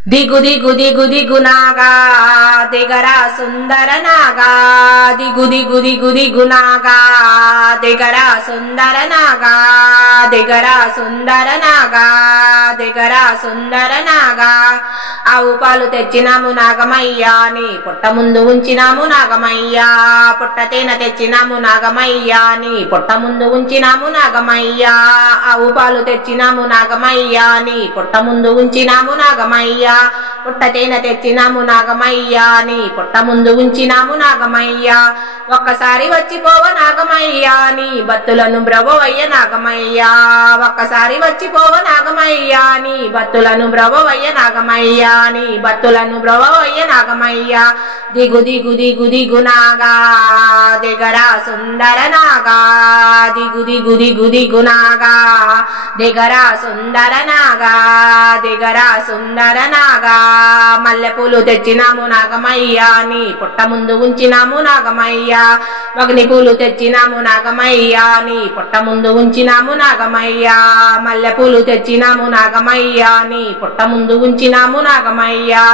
దిగు దిగు దిగు దిగు నాగా దిగరా సుందర నాగా దిగు దిగు దిగు దిగు నాగా దిగరా సుందర నాగా దిగరా సుందర నాగా దిగరా సుందర నాగా ఆవు పాలు తెచ్చినాము నాగమయ్యా నీ పుట్ట ముందు ఉంచినాము నాగమయ్యా పుట్ట తేనె తెచ్చినాము నాగమయ్యా నీ పుట్ట ముందు ఉంచినాము నాగమయ్యా ఆవు పాలు తెచ్చినాము నాగమయ్యా నీ పుట్ట ముందు ఉంచినాము నాగమయ్యా పుట్ట తేనె తెచ్చినాము నాగమయ్యా నీ పుట్ట ముందు ఉంచినాము నాగమయ్యా ఒక్కసారి వచ్చిపోవ నాగమయ్యా నీ బత్తులను బ్రవవయ్య నాగమయ్యా ఒక్కసారి వచ్చిపోవ నాగమయ్యా నీ బత్తులను బ్రవవయ్య నాగమయ్యా నీ బత్తులను బ్రవవయ్య నాగమయ్యా దిగు దిగు దిగు దిగు నాగా దిగరా సుందర నాగా దిగు దిగు దిగు దిగు నాగా దిగరా సుందర నాగా దిగరా సుందర నాగా మల్లెపూలు తెచ్చినాము నాగమయ్యా నీ పుట్ట ముందు ఉంచినాము నాగమయ్యా మగని పూలు తెచ్చినాము నాగమయ్యా నీ పుట్ట ముందు ఉంచినాము నాగమయ్యా మల్లెపూలు తెచ్చినాము నాగమయ్యా నీ పుట్ట ముందు ఉంచినాము నాగమయ్యా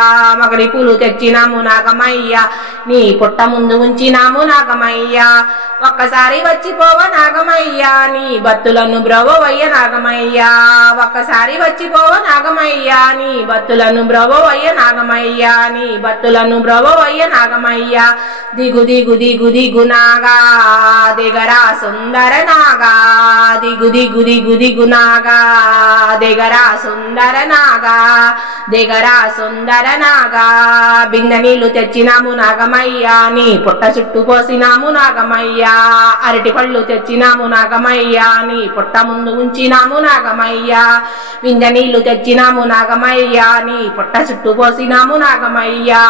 మగని పూలు తెచ్చినాము నాగమయ్యా నీ పుట్ట ముందు ఉంచినాము నాగమయ్యా ఒక్కసారి వచ్చిపోవ నాగమయ్యా నీ బత్తులను బ్రవవయ్య నాగమయ్యా ఒక్కసారి వచ్చిపోవ నాగమయ్యా నీ బత్తులను బ్రవవయ్య నాగమయ్యా నీ బత్తులను బ్రవవయ్య నాగమయ్యా దిగు దిగు దిగు దిగు నాగా దిగరా సుందర నాగా దిగు దిగు దిగు దిగు నాగా దిగరా సుందర నాగా దిగరా సుందర నాగా బిందె నీళ్లు తెచ్చినాము నాగమయ్యా నీ పుట్ట చుట్టూ పోసినాము నాగమయ్యా అరటి పళ్ళు తెచ్చినాము నాగమయ్యా నీ పుట్ట ముందు ఉంచినాము నాగమయ్యా బిందె నీళ్లు తెచ్చినాము నాగమయ్యా నీ పుట్ట చుట్టూ పోసినాము నాగమయ్యా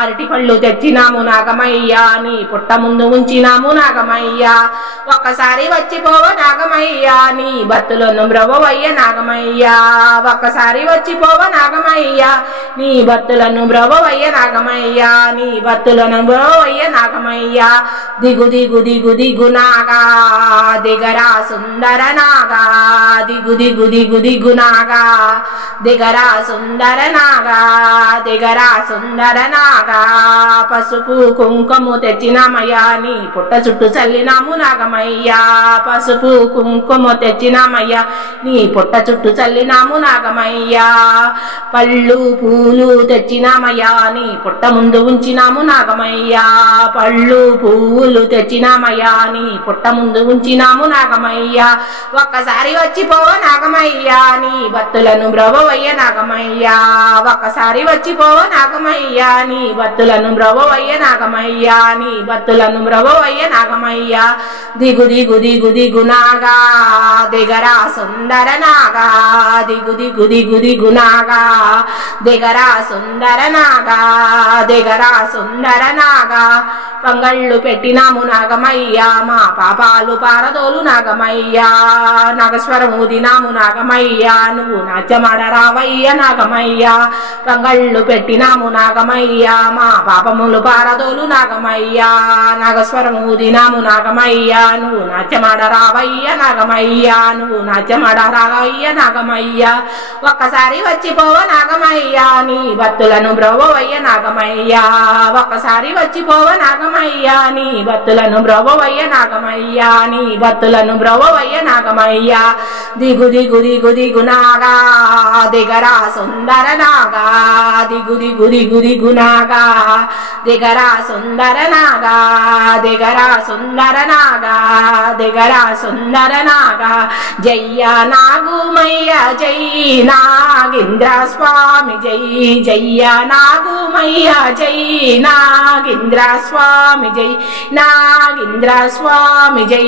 అరటి పళ్ళు తెచ్చినాము నాగమయ్యా నీ పుట్ట ముందు ఉంచినాము నాగమయ్యా ఒక్కసారి వచ్చిపోవ నాగమయ్యా నీ బత్తులను బ్రవవయ్య నాగమయ్యా ఒక్కసారి వచ్చిపోవ నాగమయ్యా నీ బత్తులను బ్రవవయ్య నాగమయ్యా నీ బత్తులను బ్రవవయ్య నాగమయ్యా దిగు దిగు దిగు దిగు నాగా దిగరా సుందర నాగా దిగు దిగు దిగు దిగు నాగా దిగరా సుందర నాగా దిగరా సుందర నాగా పసుపు కుంకుమ తెచ్చినామయ్యా నీ పుట్ట చుట్టూ చల్లినాము నాగమయ్యా పసుపు కుంకుమ తెచ్చినామయ్యా నీ పుట్ట చుట్టూ చల్లినాము నాగమయ్యా పళ్ళు పూలు తెచ్చినామయ్యా నీ పుట్ట ముందు ఉంచినాము నాగమయ్యా పళ్ళు పువ్వులు తెచ్చినామయ్యా నీ పుట్ట ముందు ఉంచినాము నాగమయ్యా ఒక్కసారి వచ్చిపోవ నాగమయ్యా నీ బత్తులను బ్రవవయ్య నాగమయ్యా ఒక్కసారి వచ్చిపోవ నాగమయ్యా నీ బత్తులను బ్రవవయ్య నాగమయ్యా నీ బత్తులను బ్రవవయ్య నాగమయ్యా దిగు దిగు దిగు దిగు నాగా దిగరా సుందర నాగా దిగు దిగు దిగు దిగు నాగా దిగరా సుందర నాగా దిగరా సుందర నాగా పంగళ్ళు పెట్టినాము నాగమయ్యా మా పాపాలు పారదోలు నాగమయ్యా నాగస్వరం ఊదినాము నాగమయ్యా నువ్వు నాట్యమాడరావయ్య నాగమయ్యా పంగళ్ళు పెట్టినాము నాగమయ్యా మా పాపములు పారదోలు నాగమయ్యా నాగస్వరం ఊదినాము నాగమయ్యా నువ్వు నాట్యమాడరావయ్య నాగమయ్యా నువ్వు నాట్యమాడరావయ్య నాగమయ్యా ఒక్కసారి వచ్చిపోవ నాగమయ్యా నీ బత్తులను బ్రవవయ్య నాగమయ్యా ఒక్కసారి వచ్చిపోవ నాగమయ్యా నీ బత్తులను బ్రవవయ్య నాగమయ్యా నీ బత్తులను బ్రవవయ్య నాగమయ్యా దిగు దిగు దిగు దిగు నాగా దిగరా సుందర నాగా దిగు దిగు దిగు దిగు నాగా దిగరా సుందర నాగా దిగరా సుందర నాగా దిగరా సుందర నాగా జయ్య నాగుమయ్య జై నాగేంద్ర స్వామి జై జయ్య నాగుమయ్య జై నాగేంద్ర స్వామి జై నాగేంద్ర స్వామి జై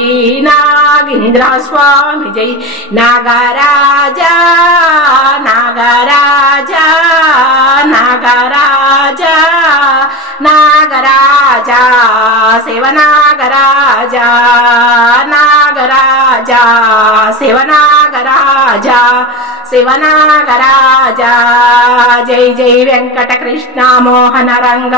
నాగేంద్ర స్వామి జై నాగరాజా నాగరాజా నాగరాజా నాగరాజా శివ నాగరాజా నాగరాజా శివ నాగరాజా శివ నాగరాజా జై జై వెంకట కృష్ణ మోహన రంగ